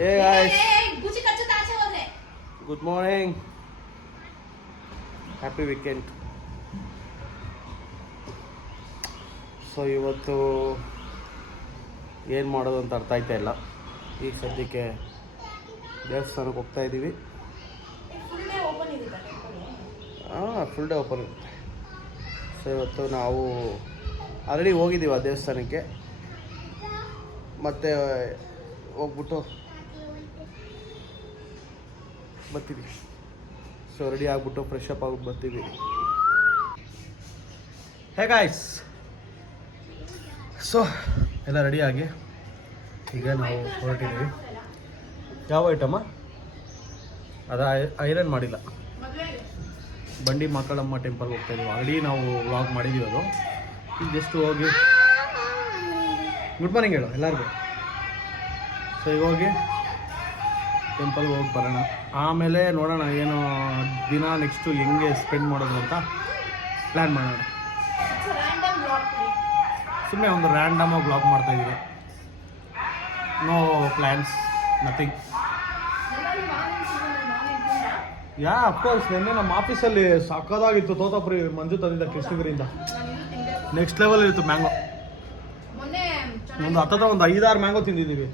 Hey guys. Good morning. Happy weekend. So ಇವತ್ತು ಏನು ಮಾಡೋದು ಅಂತ ಅರ್ಥ ಆಯ್ತಾ ಇಲ್ಲ. ಈಗ ಸದ್ಯಕ್ಕೆ ದೇವಸ್ಥಾನಕ್ಕೆ ಹೋಗ್ತಾ ಇದ್ದೀವಿ. ಫುಲ್ ಡೇ ಓಪನ್ ಇರುತ್ತೆ. ಸೊ ಇವತ್ತು ನಾವು ಆಲ್ರೆಡಿ ಹೋಗಿದ್ದೀವಿ ಆ ದೇವಸ್ಥಾನಕ್ಕೆ, ಮತ್ತೆ ಹೋಗ್ಬಿಟ್ಟು ಬರ್ತೀವಿ. ಸೊ ರೆಡಿ ಆಗಿಬಿಟ್ಟು ಫ್ರೆಶ್ ಅಪ್ ಆಗ್ಬಿಟ್ಟು ಬರ್ತೀವಿ. ಹೇ ಗಾಯ್ಸ್, ಸೊ ಎಲ್ಲ ರೆಡಿಯಾಗಿ ಈಗ ನಾವು ಹೊರಟಿದ್ದೀವಿ. ಯಾವ ಐಟಮ್ಮ ಅದು ಐರನ್ ಮಾಡಿಲ್ಲ. ಬಂಡಿ ಮಕ್ಕಳಮ್ಮ ಟೆಂಪಲ್ಗೆ ಹೋಗ್ತಾ ಇದ್ದೀವಿ. ಆಲ್ರೆಡಿ ನಾವು ವ್ಲಾಗ್ ಮಾಡಿದ್ದೀವಿ. ಅದು ಈಗ ಜಸ್ಟ್ ಹೋಗಿ ಗುಡ್ ಮಾರ್ನಿಂಗ್ ಹೇಳು ಎಲ್ಲರಿಗೂ. ಸೊ ಈಗ ಹೋಗಿ ಟೆಂಪಲ್ಗೆ ಹೋಗಿ ಬರೋಣ. ಆಮೇಲೆ ನೋಡೋಣ ಏನು ದಿನ ನೆಕ್ಸ್ಟು ಹೆಂಗೆ ಸ್ಪೆಂಡ್ ಮಾಡೋದು ಅಂತ ಪ್ಲ್ಯಾನ್ ಮಾಡೋಣ. ಸುಮ್ಮನೆ ಒಂದು ರ್ಯಾಂಡಮಾಗಿ ವ್ಲಾಗ್ ಮಾಡ್ತಾಯಿದ್ದೀವಿ. No plans, nothing. ಅಫ್ಕೋರ್ಸ್ ನಿನ್ನೆ ನಮ್ಮ ಆಫೀಸಲ್ಲಿ ಸಕ್ಕದಾಗಿತ್ತು ತೋತಾಪುರಿ ಮಂಜು ತಂದಿದ್ದ ಕೃಷ್ಣಗಿರಿಯಿಂದ. ನೆಕ್ಸ್ಟ್ ಲೆವೆಲ್ ಇತ್ತು ಮ್ಯಾಂಗೋ. ಒಂದು ಹತ್ತತ್ರ ಒಂದು 5-6 ಮ್ಯಾಂಗೋ ತಿಂದಿದ್ದೀವಿ.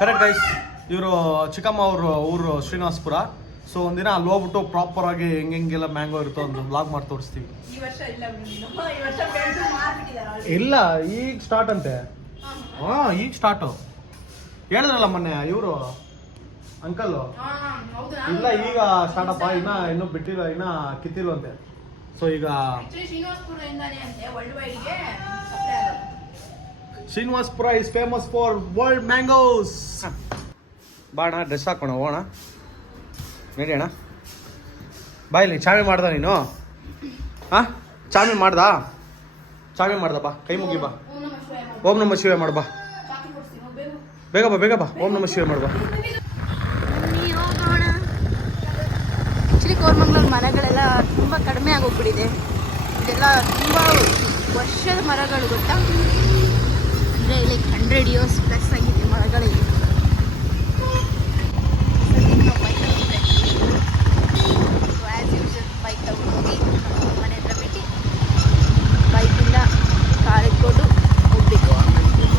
ಕರೆಕ್ಟ್ ಗೈಸ್, ಇವರು ಚಿಕ್ಕಮ್ಮ ಅವ್ರ ಊರು ಶ್ರೀನಿವಾಸಪುರ. ಸೊ ಒಂದಿನ ಅಲ್ಲಿ ಹೋಗ್ಬಿಟ್ಟು ಪ್ರಾಪರಾಗಿ ಹೆಂಗೆಲ್ಲ ಮ್ಯಾಂಗೋ ಇರುತ್ತೋ ಒಂದು ವ್ಲಾಗ್ ಮಾಡಿ ತೋರಿಸ್ತೀವಿ. ಇಲ್ಲ, ಈಗ ಸ್ಟಾರ್ಟ್ ಅಂತೆ. ಈಗ ಸ್ಟಾರ್ಟು ಹೇಳಿದ್ರಲ್ಲ ಮೊನ್ನೆ ಇವರು ಅಂಕಲ್ಲು. ಇಲ್ಲ, ಈಗ ಸ್ಟಾರ್ಟಪ್ಪ, ಇನ್ನೂ ಬಿಟ್ಟಿಲ್ಲ, ಇನ್ನೂ ಕಿತ್ತಿಲ್ವಂತೆ. ಸೊ ಈಗ Srinivasapura is famous for world mangoes. ಬಾಣ ಡ್ರೆಸ್ ಹಾಕೋಣ, ಹೋಗೋಣ. ನಡಿ ಅಣ್ಣ, ಬಾಯಲ್ಲಿ ಚಾಮಿ ಮಾಡ್ದ ನೀನು? ಹಾಂ, ಚಾಮಿ ಮಾಡ್ದಾ? ಚಾಮಿ ಮಾಡ್ದ, ಬಾ ಕೈ ಮುಗಿ ಬಾ. ಓಂ ನಮ ಶಿವ ಮಾಡು ಬಾ, ಬೇಗ ಬಾ ಬೇಗ ಬಾ. ಓಂ ನಮ ಶಿವ ಮಾಡು ಬಾ. ಆ್ಯಕ್ಚುಲಿ ಕೋರಮಂಗ್ಳೂರು ಮರಗಳೆಲ್ಲ ತುಂಬ ಕಡಿಮೆ ಆಗೋಗ್ಬಿಟ್ಟಿದೆ. ಇದೆಲ್ಲ ತುಂಬ ವರ್ಷದ ಮರಗಳು, ಗೊತ್ತಾ? ಅಂದರೆ ಲೈಕ್ 100 years ಪ್ಲಸ್ ಆಗಿದೆ ಮರಗಳಿಗೆ. ಆ್ಯಸ್ ಯೂಶಲ್ ಬೈಕ್ ತಗೊಂಡು ಹೋಗಿ ಮನೆ ಹತ್ರ ಬಿಟ್ಟು ಬೈಕಿಂದ ಕಾರ್ ಎತ್ಕೊಂಡು ಹೋಗ್ಬೇಕು.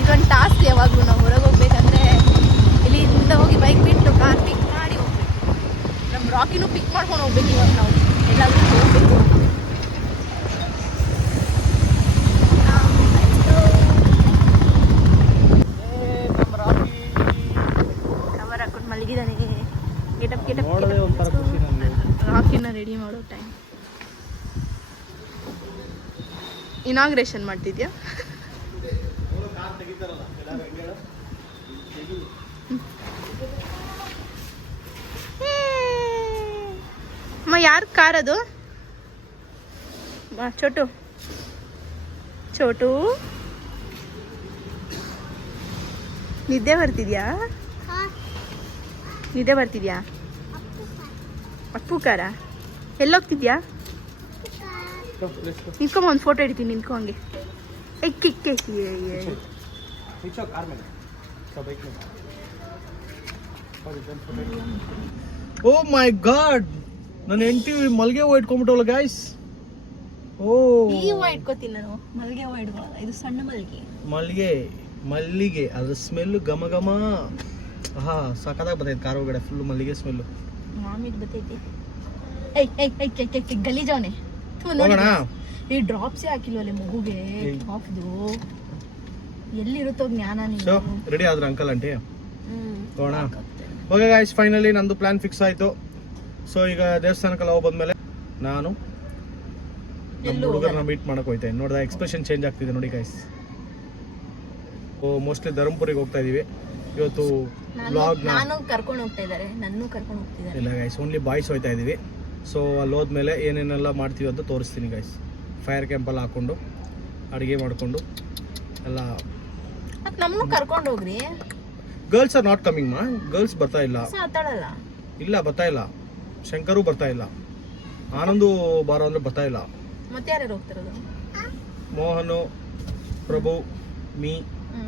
ಇದೊಂದು ಟಾಸ್ಕ್. ಯಾವಾಗಲೂ ನಾವು ಹೊರಗೆ ಹೋಗ್ಬೇಕಂದ್ರೆ ಇಲ್ಲಿಂದ ಹೋಗಿ ಬೈಕ್ ಬಿಟ್ಟು ಕಾರ್ ಪಿಕ್ ಮಾಡಿ ಹೋಗ್ಬೇಕು. ನಮ್ಮ ರಾಕಿನೂ ಪಿಕ್ ಮಾಡ್ಕೊಂಡು ಹೋಗ್ಬೇಕು. ಇವಾಗ ನಾವು ಎಲ್ಲಾದರೂ ಹೋಗ್ಬೇಕು. ಕವರ್ ಹಾಕೊಂಡು ಮಲಗಿದ್ದಾನೆ. ಗೆಟಪ್ ರಾಕಿನ ರೆಡಿ ಮಾಡೋ ಟೈಮ್. ಇನಾಗ್ರೇಷನ್ ಮಾಡ್ತಿದ್ಯಾ? ಅಮ್ಮ, ಯಾರು ಕಾರ್ ಅದು? ಚೋಟು ಚೋಟು, ನಿದ್ದೆ ಬರ್ತಿದ್ಯಾ? ನಿದ್ದೆ ಬರ್ತಿದ್ಯಾ? ಅಪ್ಪು ಕಾರ ಎಲ್ಲೋಗ್ತಿದ್ಯಾ? ನಿಂತ್ಕೊಂಬ, ಒಂದು ಫೋಟೋ ಹಿಡಿತೀನಿ. ನಿಂತ್ಕೊ ಹಂಗೆ. ಓ ಮೈ ಗಾಡ್, ನನ್ನ ಹೆಂಡತಿ ಮಲ್ಗೆ ಹೂವು ಇಟ್ಕೊಂಡ್ಬಿಟ್ಟವಲ್ಲ ಗಾಯ್ಸ್. ಈ ಹೂವು ಇಟ್ಕೋತೀನಿ ನಾನು, ಮಲ್ಗೆ ಹೂವು ಇಟ್ಕೊಳ್ಳಲ್ಲ. ಇದು ಸಣ್ಣ ಮಲ್ಲಿಗೆ ಅದ್ರ ಸ್ಮೆಲ್ಲು ಘಮ ಘಮ. ಹಾ, ಸಖತ್ತಾಗಿ ಬರ್ತೈತೆ ಕಾರ್ ಒಳಗಡೆ. ಫುಲ್ ಮಲ್ಲಿಗೆ ಸ್ಮೆಲ್ಲು. ಮಾಮಿದ್ ಬರ್ತೈತಿ. ಗಲೀಜವನೆ. ಈ ಡ್ರಾಪ್ಸೇ ಹಾಕಿಲ್ವಲ್ಲ ಮಗುಗೆ. ಡ್ರಾಪ್ದು ಎಲ್ಲಿರುತ್ತೋ ಜ್ಞಾನ. ನೀವು ರೆಡಿ ಆದ್ರ ಅಂಕಲ್ ಆಂಟಿ? ಹೋಗೋಣ. ಓಕೆ ಗಾಯ್ಸ್, ಫೈನಲಿ ನಂದು ಪ್ಲಾನ್ ಫಿಕ್ಸ್ ಆಯಿತು. ಸೊ ಈಗ ದೇವಸ್ಥಾನಕ್ಕೆಲ್ಲ ಹೋಗಿ ಬಂದ್ಮೇಲೆ ನಾನು ನಮ್ಮ ಹುಡುಗರನ್ನ ಮೀಟ್ ಮಾಡಕ್ಕೆ ಹೋಗ್ತೇನೆ. ನೋಡಿದ ಎಕ್ಸ್ಪ್ರೆಷನ್ ಚೇಂಜ್ ಆಗ್ತಿದೆ ನೋಡಿ ಗಾಯ್ಸ್. ಮೋಸ್ಟ್ಲಿ ಧರ್ಮಪುರಿಗೆ ಹೋಗ್ತಾ ಇದೀವಿ ಇವತ್ತು. ನಾನು ಕರ್ಕೊಂಡು ಹೋಗ್ತಾ ಇದ್ದಾರೆ, ನನ್ನೂ ಕರ್ಕೊಂಡು ಹೋಗ್ತಿದ್ದಾರೆ. ಇಲ್ಲ ಗಾಯ್ಸ್, ಓನ್ಲಿ ಬಾಯ್ಸ್ ಹೋಗ್ತಾ ಇದೀವಿ. ಸೊ ಅಲ್ಲಿ ಹೋದ್ಮೇಲೆ ಏನೇನೆಲ್ಲ ಮಾಡ್ತೀವಿ ಅಂತ ತೋರಿಸ್ತೀನಿ ಗಾಯ್ಸ್. ಫೈರ್ ಕ್ಯಾಂಪೆಲ್ಲ ಹಾಕೊಂಡು ಅಡುಗೆ ಮಾಡಿಕೊಂಡು ಎಲ್ಲ. ನಮ್ಮನ್ನು ಕರ್ಕೊಂಡು ಹೋಗ್ರಿ. ಗರ್ಲ್ಸ್ ಆರ್ ನಾಟ್ ಕಮಿಂಗ್ ಮಾ. ಗರ್ಲ್ಸ್ ಬರ್ತಾ ಇಲ್ಲ. ಇಲ್ಲ ಬರ್ತಾ ಇಲ್ಲ. ಶಂಕರು ಬರ್ತಾ ಇಲ್ಲ. ಆನಂದು ಬಾರೋ ಅಂದ್ರೆ ಬರ್ತಾ ಇಲ್ಲ. ಮತ್ತೆ ಯಾರು ಹೋಗ್ತಿರೋದು? ಮೋಹನು, ಪ್ರಭು, ಮೀ, ಹ್ಞೂ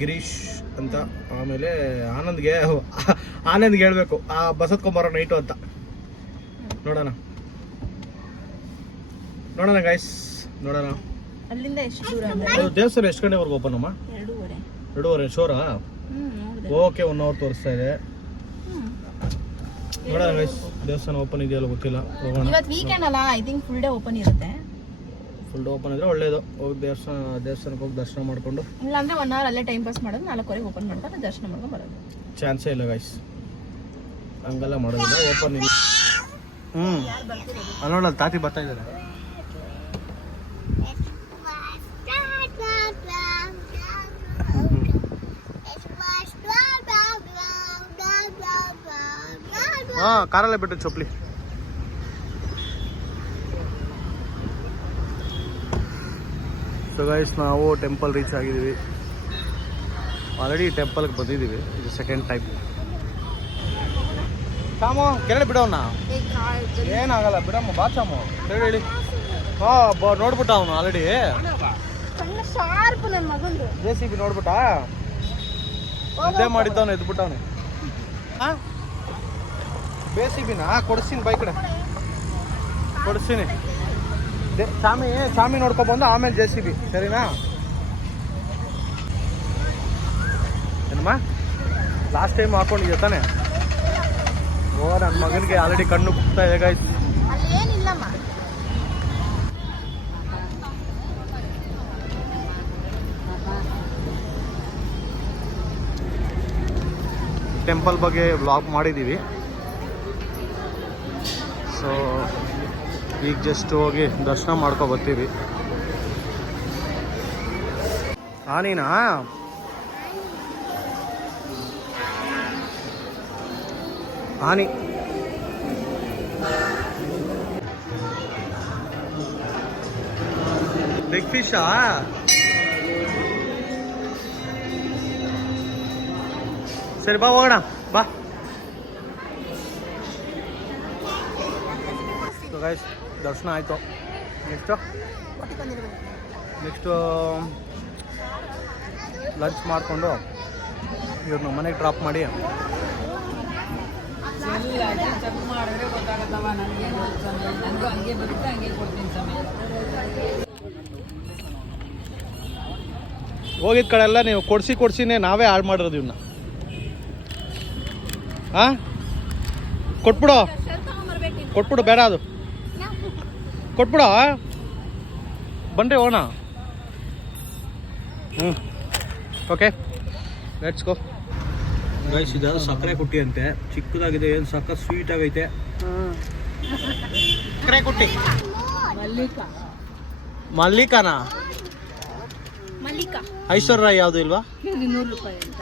ಗಿರೀಶ್ ಅಂತ. ಆಮೇಲೆ ಆನಂದ್ಗೆ ಹೇಳ್ಬೇಕು ಬಸತ್ಕೊಂಬರೋ ನೈಟು ಅಂತ. ನೋಡೋಣ ಗೈಸ್, ನೋಡೋಣ. ಅಲ್ಲಿಂದ ಎಷ್ಟು ದೂರ ಅಂದ್ರೆ ಅದು ದೇವಸ್ಥಾನ ಎಷ್ಟು ಗಂಟೆವರೆಗೂ ಓಪನ್ ಅಮ್ಮ? 2:30. 2:30 ಶೋರಾ? ನೋಡಿದೆ. ಓಕೆ, 1 ಅವರ್ ತೋರಿಸ್ತಾ ಇದೆ. ನೋಡೋಣ ಗೈಸ್, ದೇವಸ್ಥಾನ ಓಪನ್ ಇದೆಯಲ್ಲ ಗೊತ್ತಿಲ್ಲ, ಹೋಗೋಣ. ಇವತ್ತು ವೀಕೆಂಡ್ ಅಲ್ಲ, I think full day open ಇರುತ್ತೆ. ಫುಲ್ ಡೇ ಓಪನ್ ಇದ್ರೆ ಒಳ್ಳೇದು. ಹೋಗಿ ದೇವಸ್ಥಾನಕ್ಕೆ ಹೋಗಿ ದರ್ಶನ ಮಾಡಿಕೊಂಡು, ಇಲ್ಲಾಂದ್ರೆ 1 ಅವರ್ ಅಲ್ಲೇ ಟೈಮ್ ಪಾಸ್ ಮಾಡೋದು, 4:15 ಓಪನ್ ಮಾಡ್ತಾರೆ, ದರ್ಶನ ಮಾಡ್ಕೊಂಡು ಬರೋದು. ಚಾನ್ಸೇ ಇಲ್ಲ ಗೈಸ್, ಹಂಗೆಲ್ಲ ಮಾಡೋದಿಲ್ಲ. ಓಪನ್ ಇಲ್ಲ. ಅಲ್ಲಿ ನೋಡಲ್ಲ ತಾತಿ ಬರ್ತಾ ಇದ್ದಾರೆ. ಕಾರಲ್ಲೇ ಬಿಟ್ಟು ಚೊಪ್ಲಿ. ಸೊ ಗೈಸ್, ನಾವು ಟೆಂಪಲ್ ರೀಚ್ ಆಗಿದ್ದೀವಿ. ಆಲ್ರೆಡಿ ಟೆಂಪಲ್ಗೆ ಬಂದಿದ್ದೀವಿ, ಇದು ಸೆಕೆಂಡ್ ಟೈಮ್. ಚಾಮು ಕೆರಳಿ ಬಿಡೋಣ, ಏನಾಗಲ್ಲ ಬಿಡಮ್ಮ, ಬಾ ಚಾಮು ಹೇಳಿ. ನೋಡ್ಬಿಟ್ಟ ಅವನು ಆಲ್ರೆಡಿ. ಶಾರ್ಪ್ ನನ್ನ ಮಗಂದು JCB ನೋಡ್ಬಿಟ್ಟ, ನಿದ್ದೆ ಮಾಡಿದ್ದವನು, ಎದ್ಬಿಟ್ಟವನು. JCBನ ಕೊಡಿಸ್ತೀನಿ, ಬೈ ಕಡೆ ಕೊಡಿಸ್ತೀನಿ. ಚಾಮಿ ನೋಡ್ಕೊಬಂದು ಆಮೇಲೆ JCB, ಸರಿನಾ? ಏನಮ್ಮ ಲಾಸ್ಟ್ ಟೈಮ್ ಹಾಕೊಂಡಿದ್ಯ ತಾನೆ? ನನ್ನ ಮಗನಿಗೆ ಆಲ್ರೆಡಿ ಕಣ್ಣು ಕುಗ್ತಾ ಇದೆ ಗೈಸ್. ಅಲ್ಲಿ ಏನಿಲ್ಲಮ್ಮ. ಟೆಂಪಲ್ ಬಗ್ಗೆ ವ್ಲಾಗ್ ಮಾಡಿದ್ದೀವಿ. ಸೊ ಈಗ ಜಸ್ಟ್ ಹೋಗಿ ದರ್ಶನ ಮಾಡ್ಕೊ ಬರ್ತೀವಿ. ಆನೀನಾ? ಆನಿ ಬಿಗ್ ಫಿಶಾ? ಸರಿ ಬಾ ಹೋಗೋಣ, ಬಾ. ಗೈಸ್, ದರ್ಶನ ಆಯಿತು. ನೆಕ್ಸ್ಟು ಲಂಚ್ ಮಾಡಿಕೊಂಡು ಇವ್ರನ್ನ ಮನೆಗೆ ಡ್ರಾಪ್ ಮಾಡಿ ಹೋಗಿದ ಕಡೆಲ್ಲ ನೀವು ಕೊಡ್ಸಿನೇ ನಾವೇ ಹಾಳು ಮಾಡಿರೋದು ಇವನ್ನ. ಕೊಟ್ಬಿಡು, ಬೇಡ ಅದು ಕೊಟ್ಬಿಡ. ಬನ್ರಿ ಹೋಗೋಣ. Okay, let's go. ಗೈಸ್, ಇದು ಸಕ್ಕರೆ ಕುಟ್ಟಿ ಅಂತೆ, ಚಿಕ್ಕದಾಗಿದೆ, ಏನು ಸಕ್ಕ ಸ್ವೀಟ್ ಆಗೈತೆ. ಸಕ್ಕರೆ ಕುಟ್ಟಿ ಮಲ್ಲಿಕಾನಾ? ಐಶ್ವರ್ಯ ರಾಯ್ ಯಾವುದು ಇಲ್ವಾ? 100 ರೂಪಾಯಿ ಅಂತ.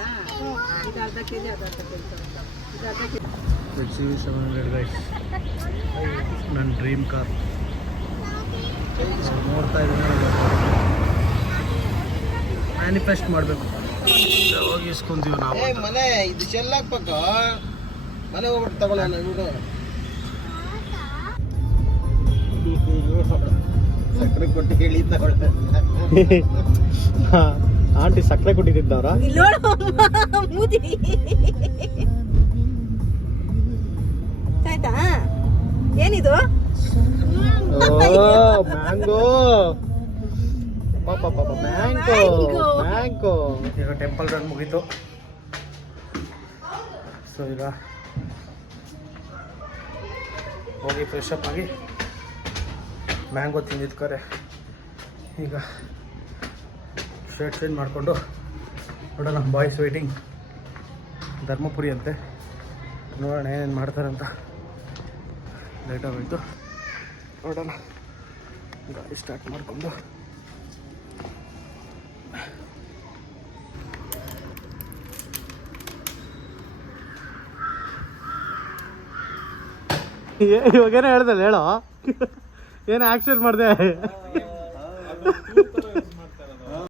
ನನ್ನ ಡ್ರೀಮ್ ಕಾರ್ ನೋಡ್ತಾ ಇದ್ದೀನಿ, ಮ್ಯಾನಿಫೆಸ್ಟ್ ಮಾಡಬೇಕು. ಹೋಗಿ ಇಸ್ಕೊಂತೀವಿ ನಾವು. ಮನೆ ಇದು ಶೆಲ್ ಹಾಕ್ಬೇಕು, ಮನೆ ಹೋಗ್ಬಿಟ್ಟು ತಗೊಳ್ಳೋಣ. ಸಕ್ಕರೆ ಕೊಟ್ಟು ಹೇಳಿ ತಗೊಳ್ತಾರೆ. ಆಂಟಿ ಸಕ್ಕರೆ ಕೊಟ್ಟಿದ್ದವ್ರ? ಆಯ್ತಾ? ಏನಿದು? ಮ್ಯಾಂಗೋ. ಮ್ಯಾಂಗೋ. ಈಗ ಟೆಂಪಲ್ ರನ್ ಮುಗೀತು. ಸೊ ಈಗ ಹೋಗಿ ಫ್ರೆಶ್ ಅಪ್ ಆಗಿ ಮ್ಯಾಂಗೋ ತಿಂದಿದ್ಕರೆ ಈಗ ಶರ್ಟ್ ಚೇಂಜ್ ಮಾಡಿಕೊಂಡು ನೋಡೋಣ. ಬಾಯ್ಸ್ ವೇಟಿಂಗ್, ಧರ್ಮಪುರಿ ಅಂತೆ, ನೋಡೋಣ ಏನೇನು ಮಾಡ್ತಾರಂತ. ಲೇಟಾಗೋಯ್ತು, ನೋಡೋಣ. ಗಾಡಿ ಸ್ಟಾರ್ಟ್ ಮಾಡಿಕೊಂಡು ಇವಾಗೇನೋ ಹೇಳ್ದಲ್ಲ, ಹೇಳೋ ಏನು ಆ್ಯಕ್ಷನ್ ಮಾಡಿದೆ.